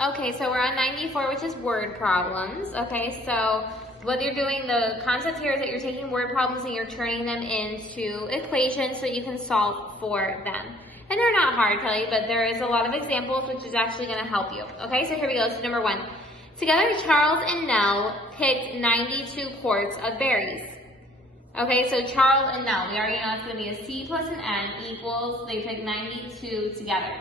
Okay, so we're on 94, which is word problems. Okay, so what you're doing, the concept here is that you're taking word problems and you're turning them into equations so you can solve for them. And they're not hard, Kelly, but there is a lot of examples, which is actually going to help you. Okay, so here we go. So number 1. Together, Charles and Nell picked 92 quarts of berries. Okay, so Charles and Nell, we already know it's going to be a C plus an N equals, they picked 92 together.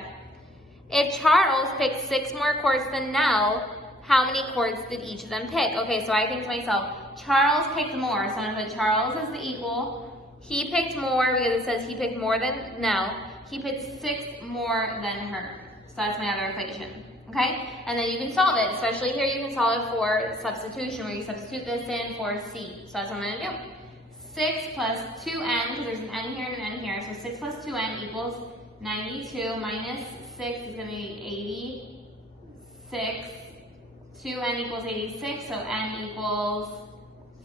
If Charles picked 6 more quarts than Nell, how many quarts did each of them pick? Okay, so I think to myself, Charles picked more, so I'm going to put Charles as the equal. He picked more because it says he picked more than Nell. He picked 6 more than her. So that's my other equation. Okay? And then you can solve it. Especially here, you can solve it for substitution, where you substitute this in for C. So that's what I'm going to do. 6 plus 2n, because there's an n here and an n here. So 6 plus 2n equals 92 minus 6 is going to be 86. 2n equals 86, so n equals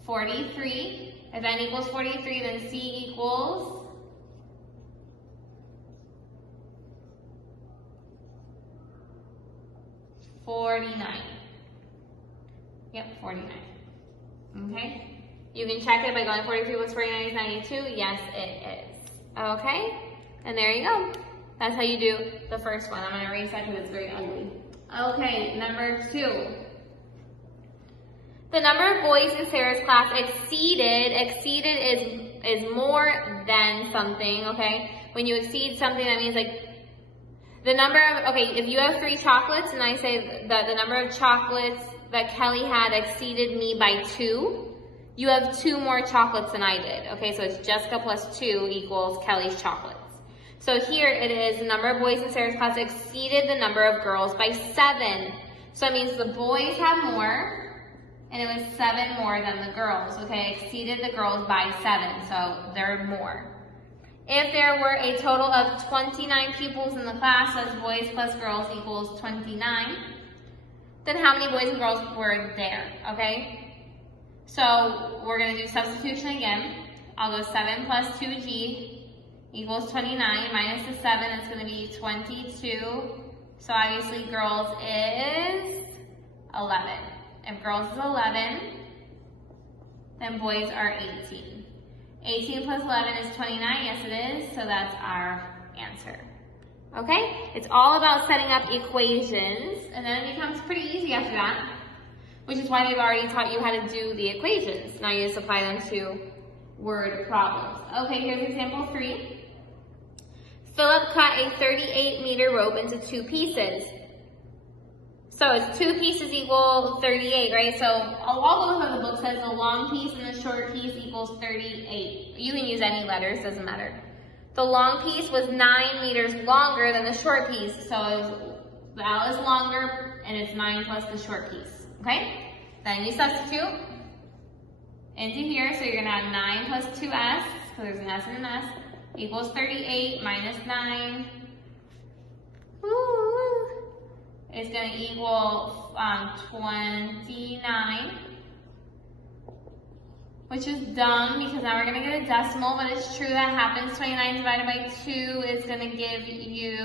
43. If n equals 43, then C equals 49. Yep, 49. Okay? You can check it by going 43 plus 49 is 92. Yes, it is. Okay? And there you go. That's how you do the first one. I'm going to erase that because it's very ugly. Okay, number 2. The number of boys in Sarah's class exceeded is more than something, okay? When you exceed something, that means like the number of, okay, if you have 3 chocolates and I say that the number of chocolates that Kelly had exceeded me by 2, you have 2 more chocolates than I did, okay? So it's Jessica plus 2 equals Kelly's chocolates. So here it is, the number of boys in Sarah's class exceeded the number of girls by 7. So that means the boys have more, and it was 7 more than the girls, okay? Exceeded the girls by 7, so they're more. If there were a total of 29 pupils in the class, that's boys plus girls equals 29, then how many boys and girls were there, okay? So we're going to do substitution again. I'll go 7 plus 2g equals 29 minus the 7, it's going to be 22. So obviously girls is 11. If girls is 11, then boys are 18. 18 plus 11 is 29, yes it is, so that's our answer. Okay? It's all about setting up equations, and then it becomes pretty easy after that, which is why they've already taught you how to do the equations. Now you just apply them to word problems. Okay, here's example 3. Philip cut a 38-meter rope into 2 pieces. So it's 2 pieces equal 38, right? So all over the book says the long piece and the short piece equals 38. You can use any letters, doesn't matter. The long piece was 9 meters longer than the short piece. So the L is longer and it's 9 plus the short piece, okay? Then you substitute into here, so you're gonna add 9 plus 2s, so there's an s and an s, equals 38 minus 9. Woo! It's going to equal 29, which is dumb because now we're going to get a decimal, but it's true that happens. 29 divided by 2 is going to give you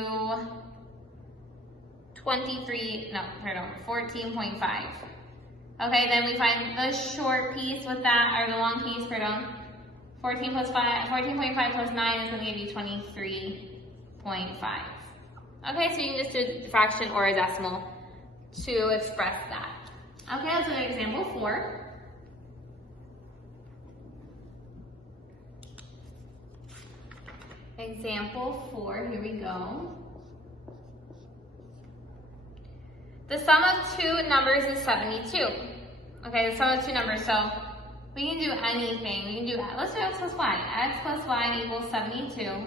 14.5. Okay, then we find the short piece with that, or the long piece, pardon. 14.5 plus 9 is going to give you 23.5. Okay, so you can just do a fraction or a decimal to express that. Okay, let's do example 4. Example 4, here we go. The sum of 2 numbers is 72. Okay, the sum of 2 numbers, so we can do anything. We can do, let's do x plus y. X plus y equals 72.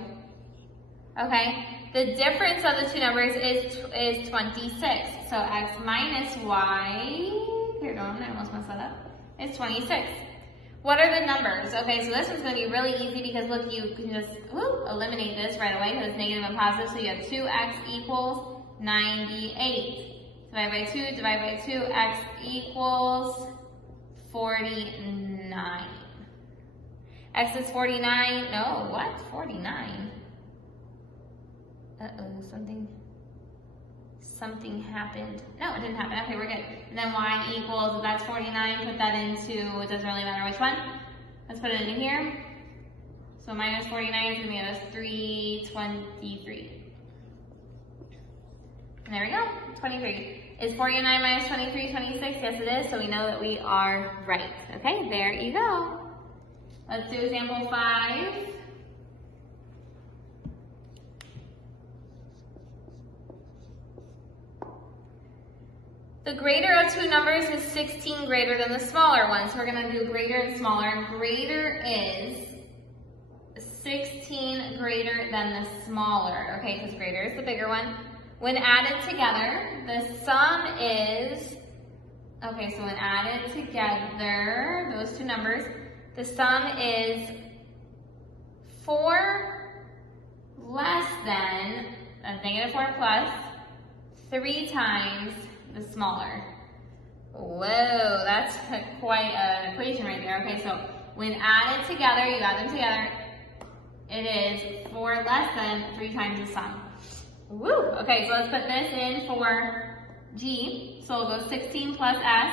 Okay, the difference of the 2 numbers is 26. So x minus y, here, I almost messed that up, is 26. What are the numbers? Okay, so this one's going to be really easy because look, you can just eliminate this right away because it's negative and positive. So you have 2x equals 98. Divide by 2, divide by 2, x equals 49. X is 49, no, what? 49? Uh-oh, something. something happened. No, it didn't happen. Okay, we're good. And then y equals, if that's 49, put that into, it doesn't really matter which one. Let's put it in here. So minus 49 is going to give us 323. And there we go, 23. Is 49 minus 23 26? Yes, it is. So we know that we are right. Okay, there you go. Let's do example 5. The greater of two numbers is 16 greater than the smaller one. So we're going to do greater and smaller. Greater is 16 greater than the smaller. Okay, because greater is the bigger one. When added together, the sum is, okay, so when added together, those two numbers, the sum is 4 less than, negative 4 plus, 3 times the smaller. Whoa, that's quite an equation right there. Okay, so when added together, you add them together, it is 4 less than 3 times the sum. Woo! Okay, so let's put this in for G. So we'll go 16 plus S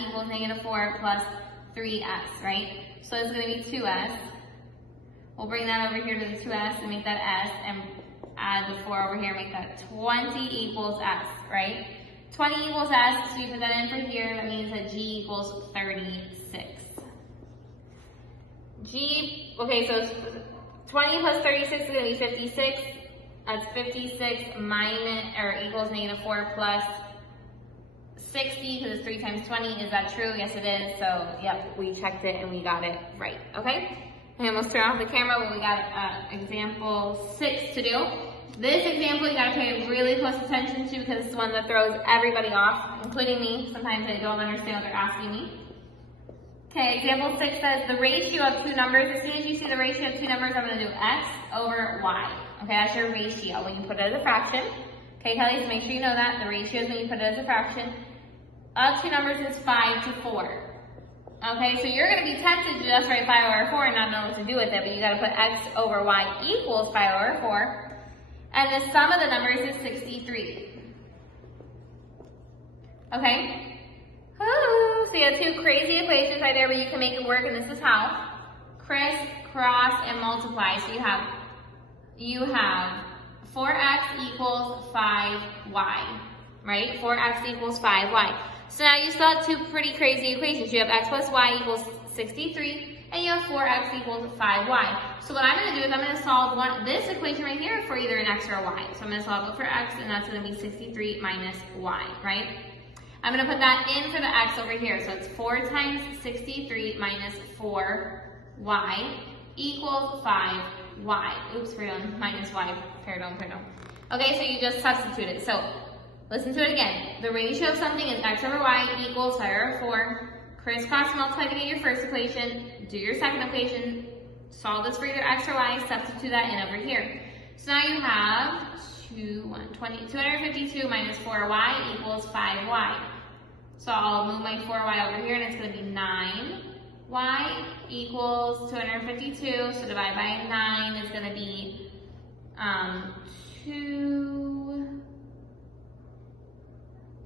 equals negative 4 plus 3S, right? So it's going to be 2S. We'll bring that over here to the 2S and make that S, and add the 4 over here, make that 20 equals S, right? 20 equals S, so you put that in for here, that means that G equals 36. G, okay, so 20 plus 36 is going to be 56. That's 56 minus, or equals negative 4 plus 60, because it's 3 times 20. Is that true? Yes, it is. So, yep, we checked it and we got it right. Okay? I almost turned off the camera, but we got example 6 to do. This example you got to pay really close attention to because it's the one that throws everybody off, including me. Sometimes I don't understand what they're asking me. Okay, example 6 says the ratio of two numbers. As soon as you see the ratio of two numbers, I'm going to do x over y. Okay, that's your ratio when you put it as a fraction. Okay, Kelly, so make sure you know that. The ratio is when you put it as a fraction. Of two numbers is 5 to 4. Okay, so you're going to be tempted to just write 5 over 4 and not know what to do with it, but you got to put x over y equals 5 over 4. And the sum of the numbers is 63. Okay? So you have two crazy equations right there, but you can make it work, and this is how. Crisscross and multiply. So you have 4x equals 5y, right? 4x equals 5y. So now you still have two pretty crazy equations. You have x plus y equals 63, and you have 4x equals 5y. So what I'm going to do is I'm going to solve this equation right here for either an x or a y. So I'm going to solve it for x, and that's going to be 63 minus y, right? I'm going to put that in for the x over here. So it's 4 times 63 minus 4y equals 5y. Oops, pardon, minus y, pardon. Okay, so you just substitute it. So listen to it again. The ratio of something is x over y equals 5 over 4. Crisscross multiply to get your first equation. Do your second equation. Solve this for either x or y. Substitute that in over here. So now you have 252 minus 4y equals 5y. So I'll move my 4y over here, and it's going to be 9y equals 252. So divide by 9 is going to be 9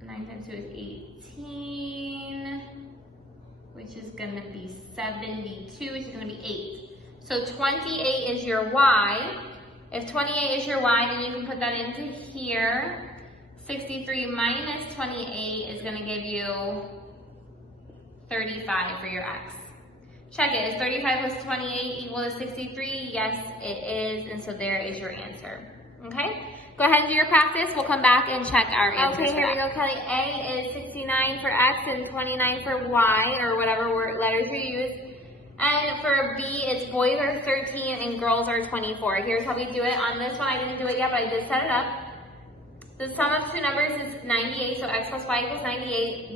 times 2 is 18, which is going to be 72, which is going to be 8. So 28 is your y. If 28 is your y, then you can put that into here. 63 minus 28 is going to give you 35 for your x. Check it. Is 35 plus 28 equal to 63? Yes, it is. And so there is your answer. Okay? Go ahead and do your practice. We'll come back and check our answers. Okay, here we go, Kelly. A is 69 for x and 29 for y, or whatever letters you use. And for B, it's boys are 13 and girls are 24. Here's how we do it. On this one, I didn't do it yet, but I did set it up. The sum of two numbers is 98, so x plus y equals 98.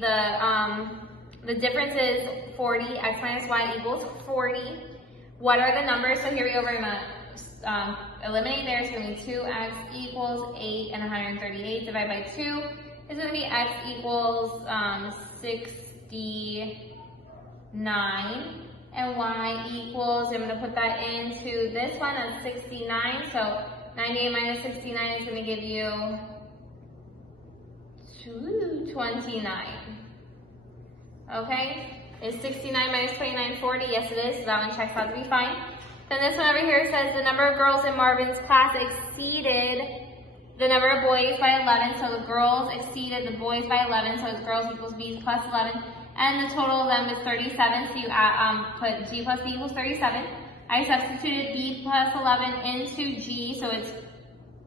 The difference is 40, x minus y equals 40. What are the numbers? So here we go, we're gonna eliminate there. So it's gonna be 2x equals 8 and 138. Divide by 2 is gonna be x equals 69. And y equals, I'm gonna put that into this one as 69. So 98 minus 69 is going to give you 29. Okay? Is 69 minus 29 40? Yes, it is. So that one checks out to be fine. Then this one over here says the number of girls in Marvin's class exceeded the number of boys by 11. So the girls exceeded the boys by 11. So it's girls equals B plus 11. And the total of them is 37. So you put G plus B equals 37. I substituted B plus 11 into G. So it's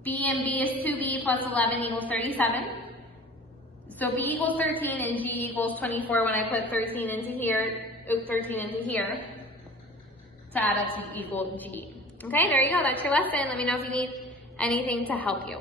B and B is 2B plus 11 equals 37. So B equals 13 and G equals 24 when I put 13 into here, 13 into here to add up to equal G. Okay, there you go. That's your lesson. Let me know if you need anything to help you.